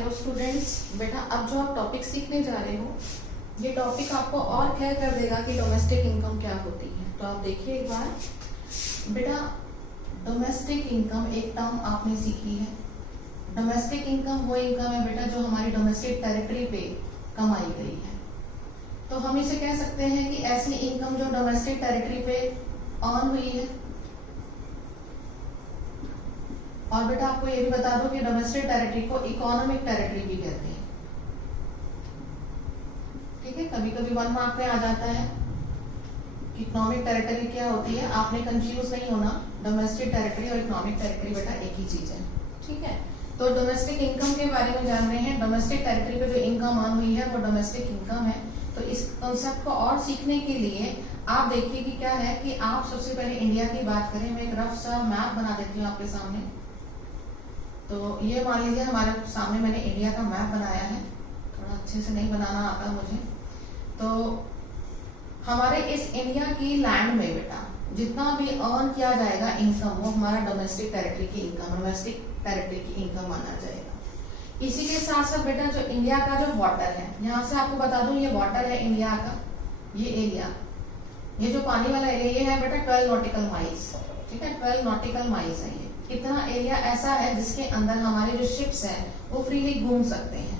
Hello students, बेटा अब जो आप टॉपिक सीखने जा रहे हो ये टॉपिक आपको और क्लियर कर देगा कि डोमेस्टिक इनकम क्या होती है। तो आप देखिए एक बार बेटा, डोमेस्टिक इनकम एक टर्म आपने सीखी है। डोमेस्टिक इनकम वो इनकम है बेटा जो हमारी डोमेस्टिक टेरिटरी पे कमाई गई है। तो हम इसे कह सकते हैं कि ऐसी इनकम जो डोमेस्टिक टेरिटरी पे अर्न हुई है। और बेटा आपको ये भी बता दो कि डोमेस्टिक टेरिटरी को इकोनॉमिक टेरिटरी भी कहते हैं। ठीक है, कभी कभी 1 मार्क में आ जाता है कि इकोनॉमिक टेरिटरी क्या होती है। आपने कंफ्यूज नहीं होना, डोमेस्टिक टेरिटरी और इकोनॉमिक टेरिटरी बेटा एक ही चीज है। ठीक है, तो डोमेस्टिक इनकम के बारे में जान रहे हैं। डोमेस्टिक टेरिटरी पे जो इनकम अर्न हुई है वो डोमेस्टिक इनकम है। तो इस कॉन्सेप्ट को और सीखने के लिए आप देखिए कि क्या है कि आप सबसे पहले इंडिया की बात करें। मैं एक रफ सा मैप बना देती हूँ आपके सामने। तो ये मान लीजिए हमारे सामने मैंने इंडिया का मैप बनाया है, थोड़ा अच्छे से नहीं बनाना आता मुझे। तो हमारे इस इंडिया की लैंड में बेटा जितना भी अर्न किया जाएगा इनकम वो हमारा डोमेस्टिक टेरिटरी की इनकम, डोमेस्टिक टेरिटरी की इनकम माना जाएगा। इसी के साथ साथ बेटा जो इंडिया का जो वाटर है, यहाँ से आपको बता दूं ये वाटर है इंडिया का, ये एरिया, ये जो पानी वाला एरिया ये है बेटा 12 नॉटिकल माइल्स। ठीक है, 12 नॉटिकल माइल्स है ये। इतना एरिया ऐसा है जिसके अंदर हमारे जो शिप्स हैं वो फ्रीली घूम सकते हैं।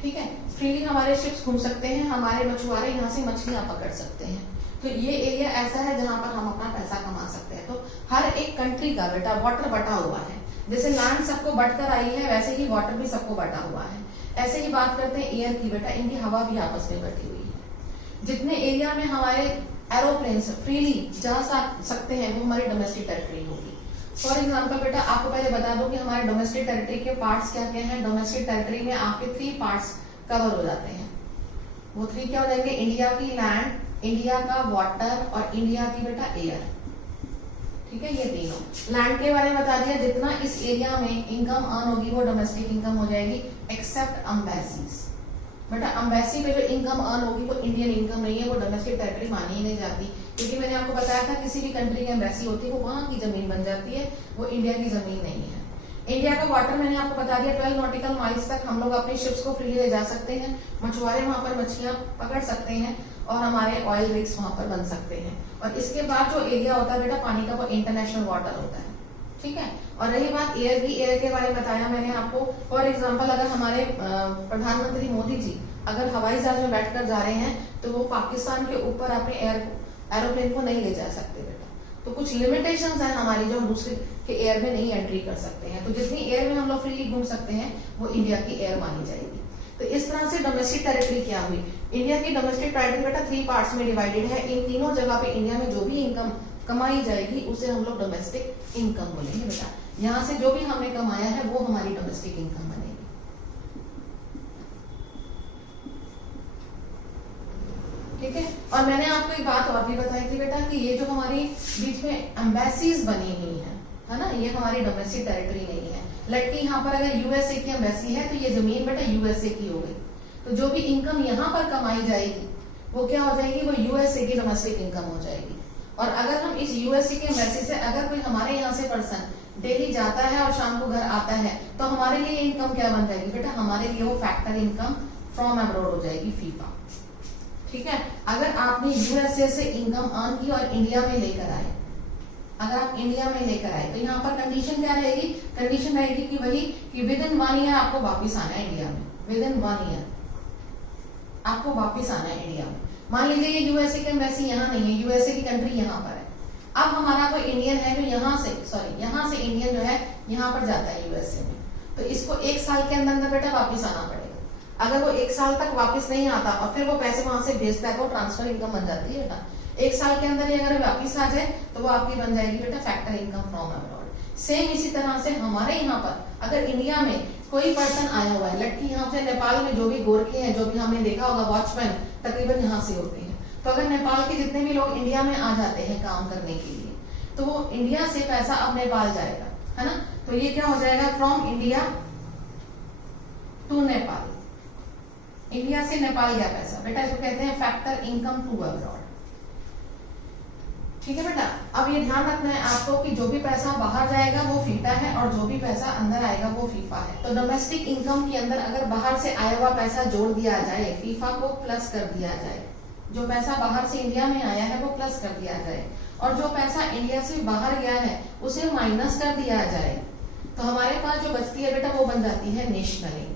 ठीक है, फ्रीली हमारे शिप्स घूम सकते हैं, हमारे मछुआरे यहाँ से मछलियां पकड़ सकते हैं। तो ये एरिया ऐसा है जहाँ पर हम अपना पैसा कमा सकते हैं। तो हर एक कंट्री का बेटा वाटर बटा हुआ है। जैसे लैंड सबको बटकर आई है वैसे ही वाटर भी सबको बटा हुआ है। ऐसे ही बात करते हैं एयर की बेटा, इनकी हवा भी आपस में बटी हुई है। जितने एरिया में हमारे एरोप्लेन्स फ्रीली जा सकते हैं वो हमारी डोमेस्टिक टेरिटरी होगी। फॉर एग्जाम्पल बेटा आपको पहले बता दूं कि हमारे डोमेस्टिक टेरिटरी के पार्ट्स क्या क्या हैं। डोमेस्टिक टेरिटरी में आपके 3 पार्ट्स कवर हो जाते हैं। वो 3 क्या हो जाएंगे? इंडिया की लैंड, इंडिया का वाटर और इंडिया की बेटा एयर। ठीक है, ये तीनों। लैंड के बारे में बता दिया, जितना इस एरिया में इनकम अर्न होगी वो डोमेस्टिक इनकम हो जाएगी, एक्सेप्ट अम्बेसीज। बेटा अम्बेसी पे जो इनकम अर्न होगी वो इंडियन इनकम नहीं है, वो डोमेस्टिक टेरिटरी मानी ही नहीं जाती। क्योंकि मैंने आपको बताया था किसी भी कंट्री की एम्बेसी होती है वो वहां की जमीन बन जाती है, वो इंडिया की जमीन नहीं है। इंडिया का वाटर मैंने आपको बता दिया 12 नॉटिकल माइल्स तक हम लोग अपनी शिप्स को फ्रीली ले जा सकते हैं, मछुआरे वहां पर मछलियां पकड़ सकते हैं और हमारे ऑयल रिग्स वहां पर बन सकते हैं। और इसके बाद जो एरिया होता है बेटा पानी का वो इंटरनेशनल वाटर होता है। ठीक है, और रही बात एयर की, एयर के बारे में बताया मैंने आपको। फॉर एग्जाम्पल अगर हमारे प्रधानमंत्री मोदी जी अगर हवाई जहाज में बैठकर जा रहे हैं तो वो पाकिस्तान के ऊपर अपने एरोप्लेन को नहीं ले जा सकते बेटा। तो कुछ लिमिटेशंस है हमारी जो हम दूसरे के एयर में नहीं एंट्री कर सकते हैं। तो जितनी एयर में हम लोग फ्रीली घूम सकते हैं वो इंडिया की एयर मानी जाएगी। तो इस तरह से डोमेस्टिक टेरिटरी क्या हुई? इंडिया की डोमेस्टिक टेरिटरी बेटा 3 पार्ट्स में डिवाइडेड है। इन तीनों जगह पे इंडिया में जो भी इनकम कमाई जाएगी उसे हम लोग डोमेस्टिक इनकम बोलेंगे बेटा। यहाँ से जो भी हमने कमाया है वो हमारी डोमेस्टिक इनकम बनेगी। ठीक है, और मैंने आपको एक बात और भी बताई थी बेटा कि ये जो हमारी बीच में एम्बेसीज बनी हुई है ना, ये हमारी डोमेस्टिक टेरिटरी नहीं है। लड़की यहाँ पर अगर यूएसए की एम्बेसी है तो ये जमीन बेटा यूएसए की हो गई। तो जो भी इनकम यहाँ पर कमाई जाएगी वो क्या हो जाएगी? वो यूएसए की डोमेस्टिक इनकम हो जाएगी। और अगर हम इस यूएसए के एम्बेसी से अगर कोई हमारे यहाँ से पर्सन डेली जाता है और शाम को घर आता है तो हमारे लिए इनकम क्या बन जाएगी बेटा? हमारे लिए वो फैक्टर इनकम फ्रॉम अब्रॉड हो जाएगी, फीफा। ठीक है, अगर आपने यूएसए से इनकम अर्न की और इंडिया में लेकर आए, अगर आप इंडिया में लेकर आए तो यहाँ पर कंडीशन क्या रहेगी? कंडीशन रहेगी कि वही कि विद इन 1 ईयर आपको वापस आना है इंडिया में। विद इन 1 ईयर आपको वापस आना है इंडिया में। मान लीजिए ये यूएसए की एम्बेसी यहाँ नहीं है, यूएसए की कंट्री यहाँ पर है। अब हमारा कोई इंडियन है जो यहाँ से इंडियन जो है यहाँ पर जाता है यूएसए में, तो इसको 1 साल के अंदर बेटा वापस आना पड़ेगा। अगर वो 1 साल तक वापस नहीं आता और फिर वो पैसे वहां से भेजता है तो ट्रांसफर इनकम बन जाती है बेटा। 1 साल के अंदर ही अगर वापस आ जाए तो वो आपकी बन जाएगी बेटा factor income from abroad. Same इसी तरह से हमारे यहाँ पर अगर इंडिया में कोई पर्सन आया हुआ है, लड़की यहाँ से नेपाल में जो भी गोरखे हैं, जो भी हमने देखा होगा वॉचमैन तकरीबन यहाँ से होते हैं। तो अगर नेपाल के जितने भी लोग इंडिया में आ जाते हैं काम करने के लिए तो वो इंडिया से पैसा अब नेपाल जाएगा, है ना। तो ये क्या हो जाएगा? From India to Nepal. India से नेपाल गया पैसा बेटा, इसको कहते हैं फैक्टर इनकम टू अब्रॉड। ठीक है बेटा। अब ये ध्यान रखना है आपको कि जो भी पैसा बाहर जाएगा वो फीटा है और जो भी पैसा अंदर आएगा वो फीफा है। तो डोमेस्टिक इनकम के अंदर अगर बाहर से आया हुआ पैसा जोड़ दिया जाए, फीफा को प्लस कर दिया जाए, जो पैसा बाहर से इंडिया में आया है वो प्लस कर दिया जाए, और जो पैसा इंडिया से बाहर गया है उसे माइनस कर दिया जाए, तो हमारे पास जो बचती है बेटा वो बन जाती है नेशनल इनकम।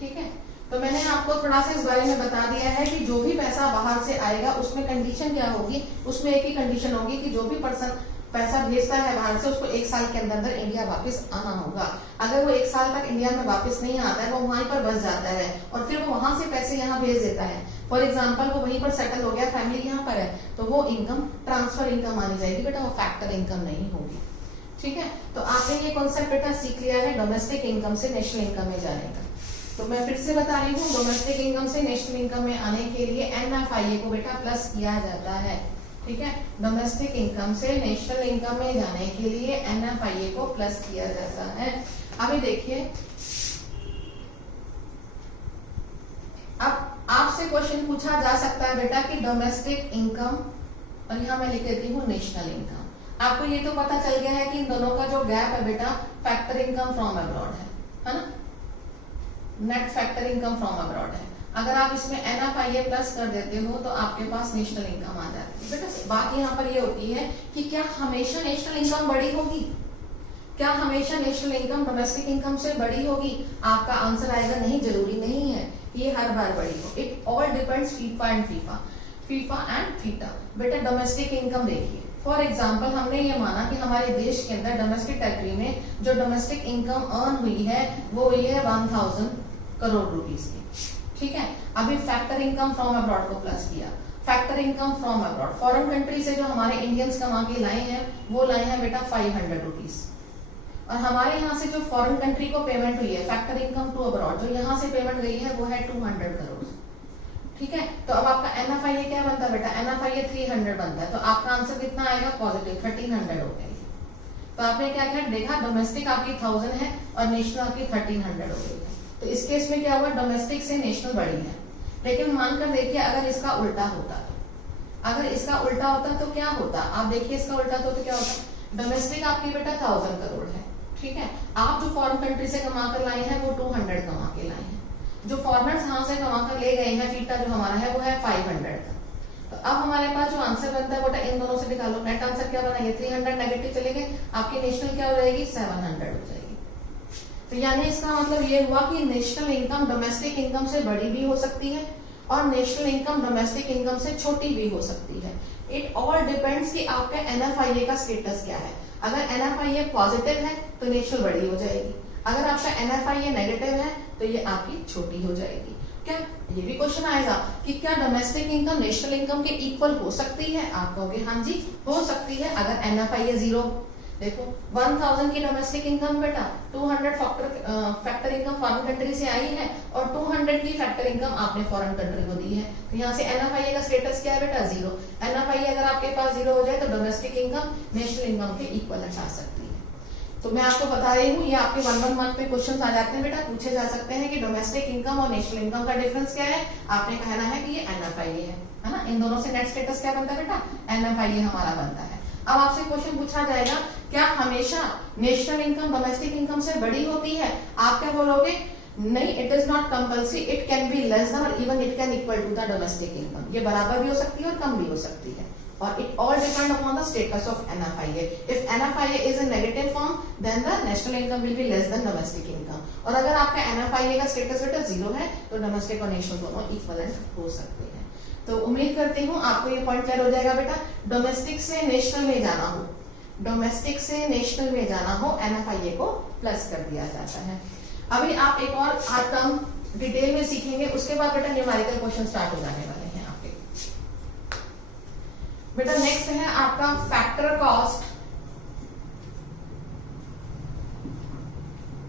ठीक है, तो मैंने आपको थोड़ा सा इस बारे में बता दिया है कि जो भी पैसा बाहर से आएगा उसमें कंडीशन क्या होगी, उसमें एक ही कंडीशन होगी कि जो भी पर्सन पैसा भेजता है बाहर से उसको 1 साल के अंदर अंदर इंडिया वापस आना होगा। अगर वो 1 साल तक इंडिया में वापस नहीं आता है, वो वहीं पर बस जाता है और फिर वो वहां से पैसे यहाँ भेज देता है, फॉर एग्जाम्पल वो वहीं पर सेटल हो गया, फैमिली यहाँ पर है, तो वो इनकम ट्रांसफर इनकम मानी जाएगी बेटा, वो फैक्टर इनकम नहीं होगी। ठीक है, तो आपने ये कॉन्सेप्ट बेटा सीख लिया है डोमेस्टिक इनकम से नेशनल इनकम में जाने का। तो मैं फिर से बता रही हूँ, डोमेस्टिक इनकम से नेशनल इनकम में आने के लिए NFIA को बेटा प्लस किया जाता है। ठीक है, डोमेस्टिक इनकम से नेशनल इनकम में जाने के लिए NFIA को प्लस किया जाता है। अभी देखिए, अब आपसे क्वेश्चन पूछा जा सकता है बेटा कि डोमेस्टिक इनकम, और यहाँ मैं लिख देती हूँ नेशनल इनकम। आपको ये तो पता चल गया है कि इन दोनों का जो गैप है बेटा फैक्टर इनकम फ्रॉम अब्रॉड है ना, net factor income from abroad है। अगर आप इसमें NFIA प्लस कर देते हो तो आपके पास नेशनल इनकम आ जाती है। बेटा बात यहाँ पर ये होती है कि क्या हमेशा नेशनल इनकम बड़ी होगी, क्या हमेशा नेशनल इनकम डोमेस्टिक इनकम से बड़ी होगी? आपका आंसर आएगा नहीं, जरूरी नहीं है ये हर बार बड़ी हो। It all depends FIFA and FIFA, FIFA and FITA. बेटा डोमेस्टिक इनकम देखिए, फॉर एग्जाम्पल हमने ये माना कि हमारे देश के अंदर डोमेस्टिक टेरिटरी में जो डोमेस्टिक इनकम अर्न हुई है वो हुई है 1000 करोड़ रुपीस की। ठीक है, अभी फैक्टर इनकम फ्रॉम अब्रॉड को प्लस किया, factor income from abroad foreign country से जो हमारे इंडियंस कमा के लाए हैं वो लाए हैं बेटा 500 रुपीज, और हमारे यहाँ से जो फॉरेन कंट्री को पेमेंट हुई है फैक्टर इनकम टू अब्रॉड, जो यहाँ से पेमेंट गई है वो है 200 करोड़। ठीक है, तो अब आपका NFIA क्या बनता है बेटा, NFIA 300 बनता है, तो आपका आंसर कितना आएगा पॉजिटिव 1300 हो गया। तो आपने क्या क्या देखा, डोमेस्टिक आपकी 1000 है और नेशनल आपकी 1300 हो गई है। तो इस केस में क्या हुआ, डोमेस्टिक से नेशनल बड़ी है। लेकिन मानकर देखिए अगर इसका उल्टा होता, अगर इसका उल्टा होता तो क्या होता, आप देखिए इसका उल्टा तो क्या होता, डोमेस्टिक आपकी बेटा 1000 करोड़ है। ठीक है, आप जो फॉरेन कंट्री से कमा कर लाए हैं वो 200 कमा के लाए हैं, जो फॉरेनर्स यहाँ से कमा कर ले गए हैं फीटा जो हमारा है वो है 500 का। तो अब हमारे पास जो आंसर बनता है बेटा इन दोनों से निकालो, नेट आंसर क्या बना, ये 300 नेगेटिव चले गए, आपकी नेशनल क्या हो जाएगी 700 हो जाएगी। तो यानी इसका मतलब ये हुआ कि नेशनल इनकम डोमेस्टिक इनकम से बड़ी भी हो सकती है और नेशनल इनकम डोमेस्टिक इनकम से छोटी भी हो सकती है। इट ऑल डिपेंड्स कि आपका NFIA का स्टेटस क्या है। अगर NFIA पॉजिटिव है तो नेशनल बड़ी हो जाएगी, अगर आपका NFIA नेगेटिव है तो ये आपकी छोटी हो जाएगी। क्या ये भी क्वेश्चन आएगा कि क्या डोमेस्टिक इनकम नेशनल इनकम के इक्वल हो सकती है? आप कहोगे हाँ जी हो सकती है, अगर NFIA 0। देखो 1000 की डोमेस्टिक इनकम बेटा 200 फैक्टर इनकम फॉरेन कंट्री से आई है और 200 की फैक्टर इनकम आपने फॉरेन कंट्री को दी है, तो यहाँ से NFIA का स्टेटस क्या है बेटा 0। NFIA अगर आपके पास 0 हो जाए तो डोमेस्टिक इनकम नेशनल इनकम के इक्वल आ सकती है। तो मैं आपको बता रही हूँ ये आपके 1 मार्क में क्वेश्चन आ जाते हैं बेटा, पूछे जा सकते हैं कि डोमेस्टिक इनकम और नेशनल इनकम का डिफरेंस क्या है। आपने कहना है कि ये NFIA है ना, इन दोनों से नेट स्टेटस क्या बनता है बेटा NFIA हमारा बनता है। अब आपसे क्वेश्चन पूछा जाएगा क्या हमेशा नेशनल इनकम डोमेस्टिक इनकम से बड़ी होती है? आप क्या बोलोगे, नहीं, it is not compulsory, it can be less than और even it can equal to the domestic income. ये बराबर भी हो सकती है और कम भी हो सकती है, और it all depend upon the status of NFIA। If NFIA is in negative form then the national income will be less than domestic income, और अगर आपका NFIA का स्टेटस बेटा 0 है तो डोमेस्टिक और नेशनल दोनों इक्वलेंट हो सकते हैं। तो उम्मीद करती हूँ आपको ये पॉइंट क्लियर हो जाएगा बेटा। डोमेस्टिक से नेशनल में जाना हो, डोमेस्टिक से नेशनल में जाना हो NFIA को प्लस कर दिया जाता है। अभी आप एक और टर्म डिटेल में सीखेंगे, उसके बाद बेटा न्यूमेरिकल क्वेश्चन स्टार्ट हो जाने वाले हैं आपके। बेटा नेक्स्ट है आपका फैक्टर कॉस्ट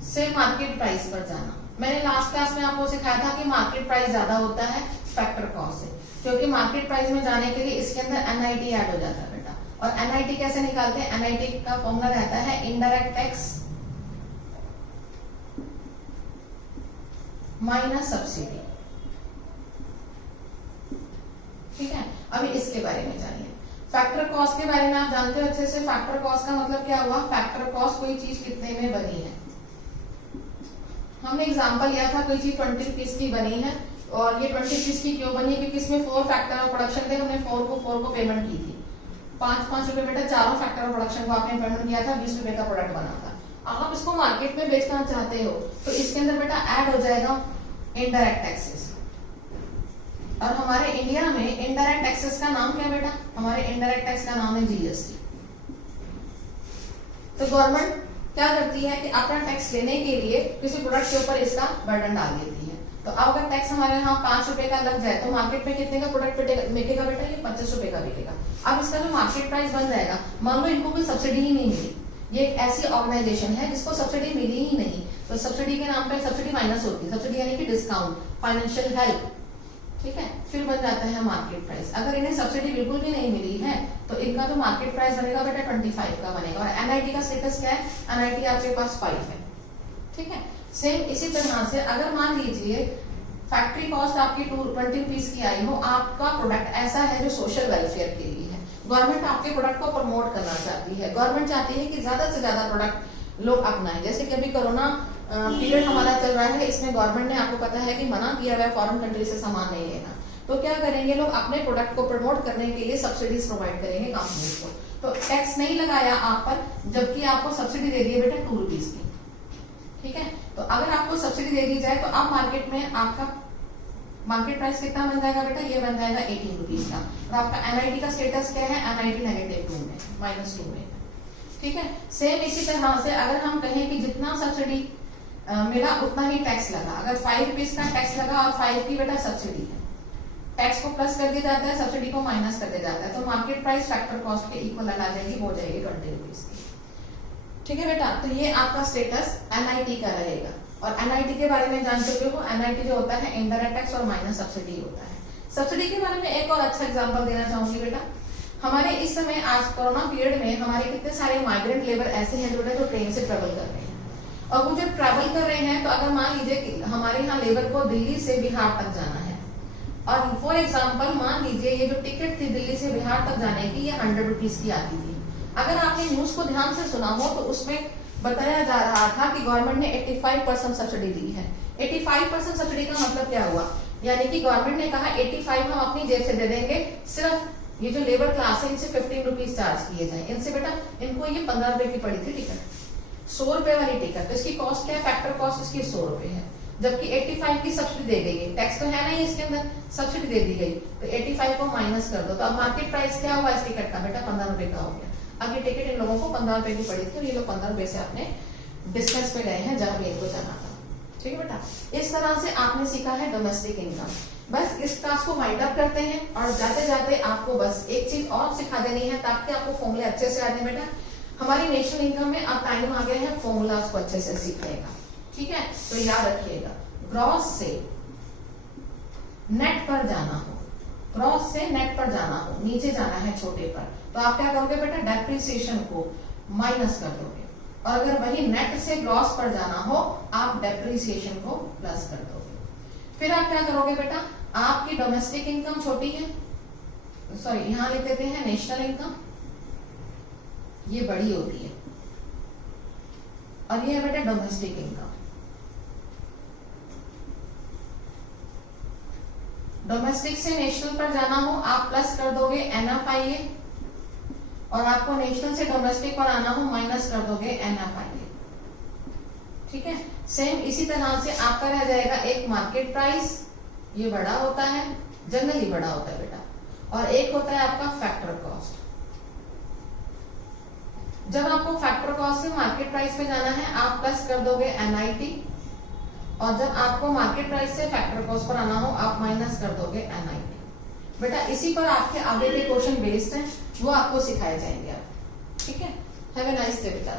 से मार्केट प्राइस पर जाना। मैंने लास्ट क्लास में आपको सिखाया था कि मार्केट प्राइस ज्यादा होता है फैक्टर कॉस्ट से, क्योंकि मार्केट प्राइस में जाने के लिए इसके अंदर NIT ऐड हो जाता है बेटा। और NIT कैसे निकालते हैं, NIT का फॉर्मूला रहता है इनडायरेक्ट टैक्स माइनस सब्सिडी। अभी इसके बारे में जानिए। फैक्टर कॉस्ट के बारे में आप जानते हो अच्छे से। फैक्टर कॉस्ट का मतलब क्या हुआ? फैक्टर कॉस्ट कोई चीज कितने में बनी है। हमने एग्जांपल लिया था, कोई चीज 20 रुपीज की बनी है और ये 20 रुपीज की क्यों बनी है? क्योंकि इसमें 4 फैक्टर ऑफ प्रोडक्शन थे, हमने 4 को पेमेंट की थी। 5 रुपए बेटा चारों फैक्टर ऑफ प्रोडक्शन को आपने पेमेंट किया था, 20 रुपए का प्रोडक्ट बना था। आप इसको मार्केट में बेचना चाहते हो तो इसके अंदर बेटा ऐड हो जाएगा इनडायरेक्ट टैक्सेस। और हमारे इंडिया में इनडायरेक्ट टैक्सेस का नाम क्या है बेटा? हमारे इनडायरेक्ट टैक्स का नाम है जीएसटी। तो गवर्नमेंट क्या करती है कि अपना टैक्स लेने के लिए किसी प्रोडक्ट के ऊपर इसका बर्डन डाल देती है। तो अब अगर टैक्स हमारे यहाँ 5 रुपए का लग जाए तो मार्केट में कितने का प्रोडक्ट बिकेगा बेटा? ये 25 रुपए का बिकेगा। अब इसका जो मार्केट प्राइस बन जाएगा, मान लो इनको कोई सब्सिडी ही नहीं मिली, ये एक ऐसी ऑर्गेनाइजेशन है जिसको सब्सिडी मिली ही नहीं, तो सब्सिडी के नाम पे सब्सिडी माइनस होती है। सब्सिडी यानी कि डिस्काउंट, फाइनेंशियल हेल्प, ठीक है, फिर बन जाता है मार्केट प्राइस। अगर इन्हें सब्सिडी बिल्कुल भी नहीं मिली है तो इनका जो मार्केट प्राइस बनेगा बेटा 25 का बनेगा। और एनआईटी का स्टेटस क्या है? एनआईटी आपके पास 5 है, ठीक है। सेम इसी तरह से अगर मान लीजिए फैक्ट्री कॉस्ट आपकी 20 रुपीज की आई हो, आपका प्रोडक्ट ऐसा है जो सोशल वेलफेयर के लिए है, गवर्नमेंट आपके प्रोडक्ट को प्रमोट करना चाहती है, गवर्नमेंट चाहती है कि ज्यादा से ज्यादा प्रोडक्ट लोग अपनाएं। जैसे कि अभी कोरोना पीरियड हमारा चल रहा है, इसमें गवर्नमेंट ने आपको पता है कि मना किया हुआ है फॉरेन कंट्री से सामान नहीं लेना, तो क्या करेंगे लोग? अपने प्रोडक्ट को प्रमोट करने के लिए सब्सिडीज प्रोवाइड करेंगे कंपनीज को। तो टैक्स नहीं लगाया आप पर, जबकि आपको सब्सिडी दे दी है बेटा 2 रुपीज की, ठीक है। तो अगर आपको सब्सिडी दे दी जाए तो आप मार्केट में आपका मार्केट प्राइस कितना बन जाएगा बेटा? ये बन जाएगा 18 रुपीज का। और आपका एनआईटी का स्टेटस क्या है? एनआईटी -2 में, -2 में, ठीक है। सेम इसी तरह से अगर हम कहें कि जितना सब्सिडी मिला उतना ही टैक्स लगा, अगर 5 रुपीज का टैक्स लगा और 5 की बेटा सब्सिडी है, टैक्स को प्लस कर दिया जाता है, सब्सिडी को माइनस कर दिया जाता है, तो मार्केट प्राइस फैक्टर कॉस्ट के इक्वल आ जाएगी, हो जाएगी 20 रुपीज की, ठीक है बेटा। तो ये आपका स्टेटस एनआईटी का रहेगा। और एनआईटी के बारे में जान चुके हो, एनआईटी जो होता है इनडायरेक्ट टैक्स और माइनस सब्सिडी होता है। सब्सिडी के बारे में एक और अच्छा एग्जांपल देना चाहूंगी बेटा। हमारे इस समय आज कोरोना पीरियड में हमारे कितने सारे माइग्रेंट लेबर ऐसे हैं जो ट्रेन से ट्रेवल कर रहे हैं, और वो जो ट्रैवल कर रहे हैं तो अगर मान लीजिए कि हमारे यहाँ लेबर को दिल्ली से बिहार तक जाना है, और फॉर एग्जाम्पल मान लीजिए ये जो टिकट थी दिल्ली से बिहार तक जाने की, ये 100 रुपीज की आती थी। अगर आपने न्यूज को ध्यान से सुना हो तो उसमें बताया जा रहा था कि गवर्नमेंट ने 85% सब्सिडी दी है। 85% सब्सिडी का मतलब क्या हुआ? यानी कि गवर्नमेंट ने कहा 85 हम अपनी जेब से दे देंगे, सिर्फ ये जो लेबर क्लास है इनसे 15 रुपीज चार्ज किए जाए। इनसे बेटा इनको ये 15 रुपए की पड़ी थी टिकट, 100 रुपए वाली टिकट, तो इसकी कॉस्ट क्या है? फैक्टर कॉस्ट इसकी 100 रुपए है, जबकि 85 की सब्सिडी दे गई है। टैक्स तो है नहीं इसके अंदर, सब्सिडी दे दी गई, तो 85 को माइनस कर दो, तो अब मार्केट प्राइस क्या हुआ इस टिकट का बेटा? 15 रुपए का हो गया। अब ये टिकट इन लोगों को 15 रुपए की पड़ी थी और ये लोग 15 रुपए से अपने डिस्टेंस पे गए हैं जहां भी इनको जाना था, ठीक है बेटा। इस तरह से आपने सीखा है डोमेस्टिक इनकम। बस इस क्लास को वाइंड अप करते हैं और जाते जाते आपको बस एक चीज और सिखा देनी है ताकि आपको फॉर्मूले अच्छे से आ जाए बेटा। हमारी नेशनल इनकम में अब टाइम आ गया है फॉर्मूलाज को अच्छे से सीखने का, ठीक है। तो याद रखिएगा, ग्रॉस से नेट पर जाना हो, ग्रॉस से नेट पर जाना हो, नीचे जाना है छोटे पर, तो आप क्या करोगे बेटा? डेप्रिसिएशन को माइनस कर दोगे, और अगर वही नेट से ग्रॉस पर जाना हो आप डेप्रिसिएशन को प्लस कर दोगे। फिर आप क्या करोगे बेटा? आपकी डोमेस्टिक इनकम छोटी है, सॉरी यहां लिख देते हैं नेशनल इनकम, ये बड़ी होती है, और ये है बेटा डोमेस्टिक इनकम। डोमेस्टिक से नेशनल पर जाना हो आप प्लस कर दोगे NFIA, और आपको नेशनल से डोमेस्टिक पर आना हो माइनस कर दोगे NFIA, ठीक है। सेम इसी तरह से आपका रह जाएगा एक मार्केट प्राइस, ये बड़ा होता है, जनरली बड़ा होता है बेटा, और एक होता है आपका फैक्टर कॉस्ट। जब आपको फैक्टर कॉस्ट से मार्केट प्राइस पे जाना है आप प्लस कर दोगे NIT, और जब आपको मार्केट प्राइस से फैक्टर कॉस्ट पर आना हो आप माइनस कर दोगे NIT। बेटा इसी पर आपके आगे के क्वेश्चन बेस्ड हैं, वो आपको सिखाए जाएंगे आप, ठीक है। हैव ए नाइस डे बेटा।